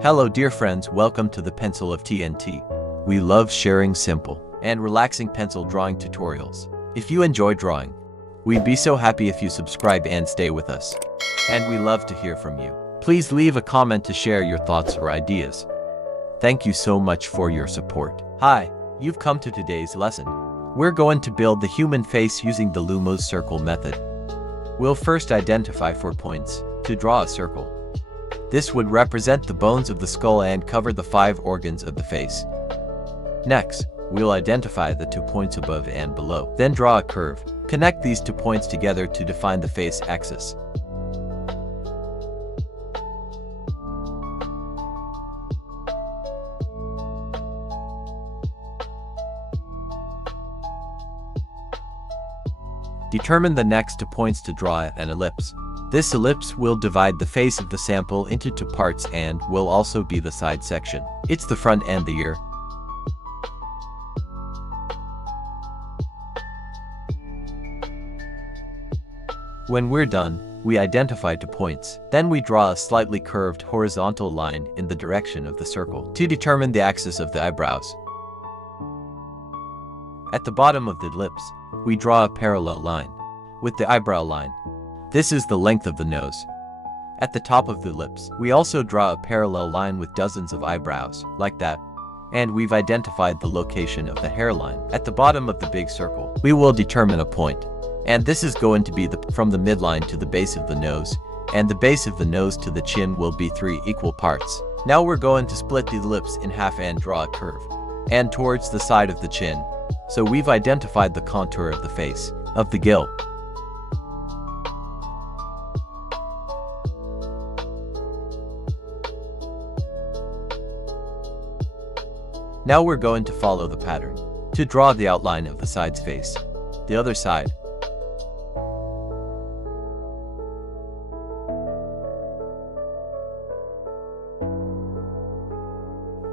Hello dear friends, welcome to the Pencil of TNT. We love sharing simple and relaxing pencil drawing tutorials. If you enjoy drawing, we'd be so happy if you subscribe and stay with us. And we love to hear from you. Please leave a comment to share your thoughts or ideas. Thank you so much for your support. Hi, you've come to today's lesson. We're going to build the human face using the Loomis circle method. We'll first identify 4 points to draw a circle. This would represent the bones of the skull and cover the 5 organs of the face. Next, we'll identify the 2 points above and below. Then draw a curve. Connect these 2 points together to define the face axis. Determine the next 2 points to draw an ellipse. This ellipse will divide the face of the sample into 2 parts and will also be the side section. It's the front and the ear. When we're done, we identify 2 points. Then we draw a slightly curved horizontal line in the direction of the circle to determine the axis of the eyebrows. At the bottom of the ellipse, we draw a parallel line with the eyebrow line. This is the length of the nose. At the top of the ellipse, we also draw a parallel line with dozens of eyebrows, like that. And we've identified the location of the hairline. At the bottom of the big circle, we will determine a point. And this is going to be from the midline to the base of the nose, and the base of the nose to the chin will be 3 equal parts. Now we're going to split the ellipse in half and draw a curve, and towards the side of the chin. So we've identified the contour of the face, of the gill. Now we're going to follow the pattern to draw the outline of the side's face, the other side.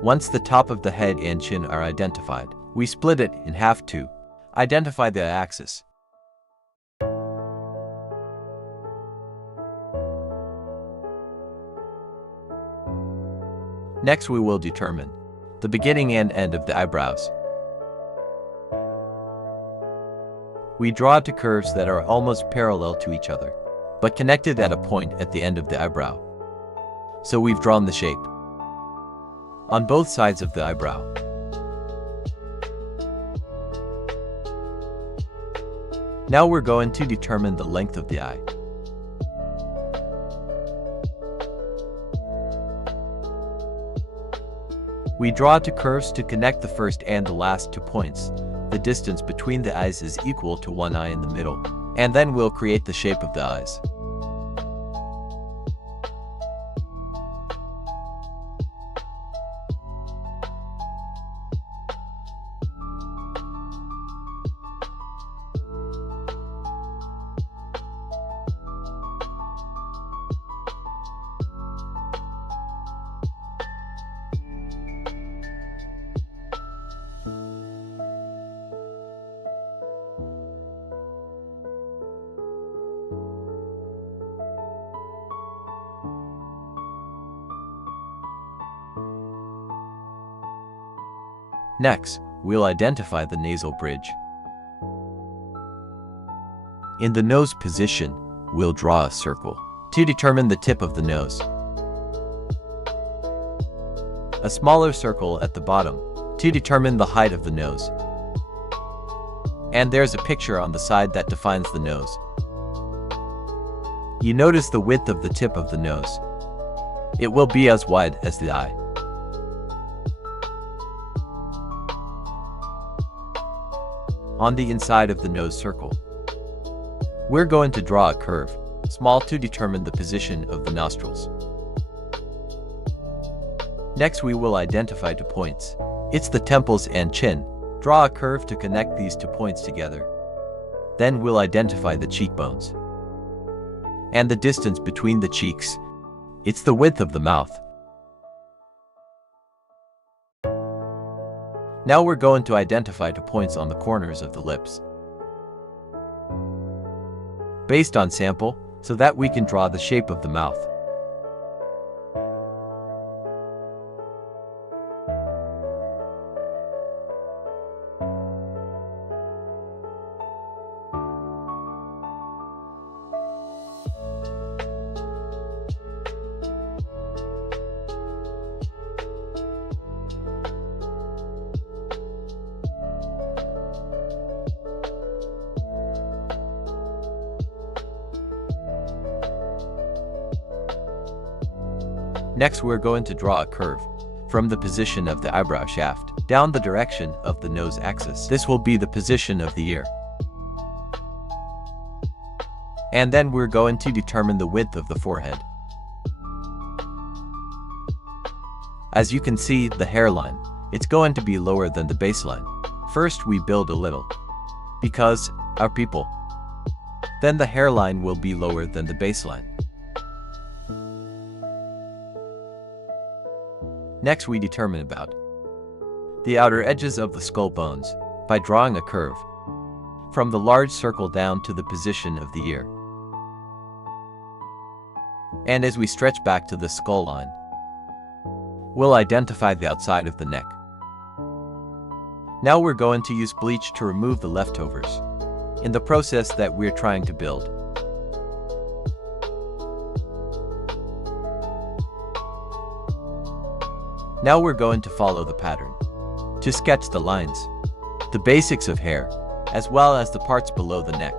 Once the top of the head and chin are identified, we split it in half to identify the axis. Next, we will determine the beginning and end of the eyebrows. We draw 2 curves that are almost parallel to each other, but connected at a point at the end of the eyebrow. So we've drawn the shape on both sides of the eyebrow. Now we're going to determine the length of the eye. We draw 2 curves to connect the first and the last 2 points. The distance between the eyes is equal to 1 eye in the middle, and then we'll create the shape of the eyes. Next, we'll identify the nasal bridge. In the nose position, we'll draw a circle to determine the tip of the nose. A smaller circle at the bottom to determine the height of the nose. And there's a picture on the side that defines the nose. You notice the width of the tip of the nose. It will be as wide as the eye. On the inside of the nose circle, we're going to draw a curve, small, to determine the position of the nostrils. Next, we will identify 2 points. It's the temples and chin. Draw a curve to connect these 2 points together. Then we'll identify the cheekbones and the distance between the cheeks. It's the width of the mouth. Now we're going to identify 2 points on the corners of the lips, based on sample, so that we can draw the shape of the mouth. Next, we're going to draw a curve from the position of the eyebrow shaft down the direction of the nose axis. This will be the position of the ear. And then we're going to determine the width of the forehead. As you can see, the hairline, it's going to be lower than the baseline. First, we build a little, because our people. Then the hairline will be lower than the baseline. Next, we determine about the outer edges of the skull bones by drawing a curve from the large circle down to the position of the ear. And as we stretch back to the skull line, we'll identify the outside of the neck. Now we're going to use bleach to remove the leftovers in the process that we're trying to build. Now we're going to follow the pattern to sketch the lines, the basics of hair, as well as the parts below the neck.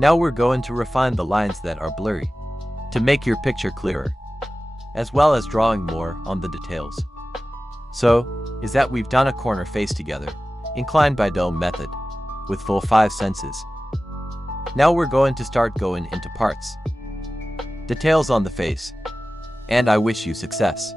Now we're going to refine the lines that are blurry to make your picture clearer, as well as drawing more on the details. So, is that we've done a corner face together, inclined by LoomisMethod, with full 5 senses. Now we're going to start going into parts, details on the face, and I wish you success.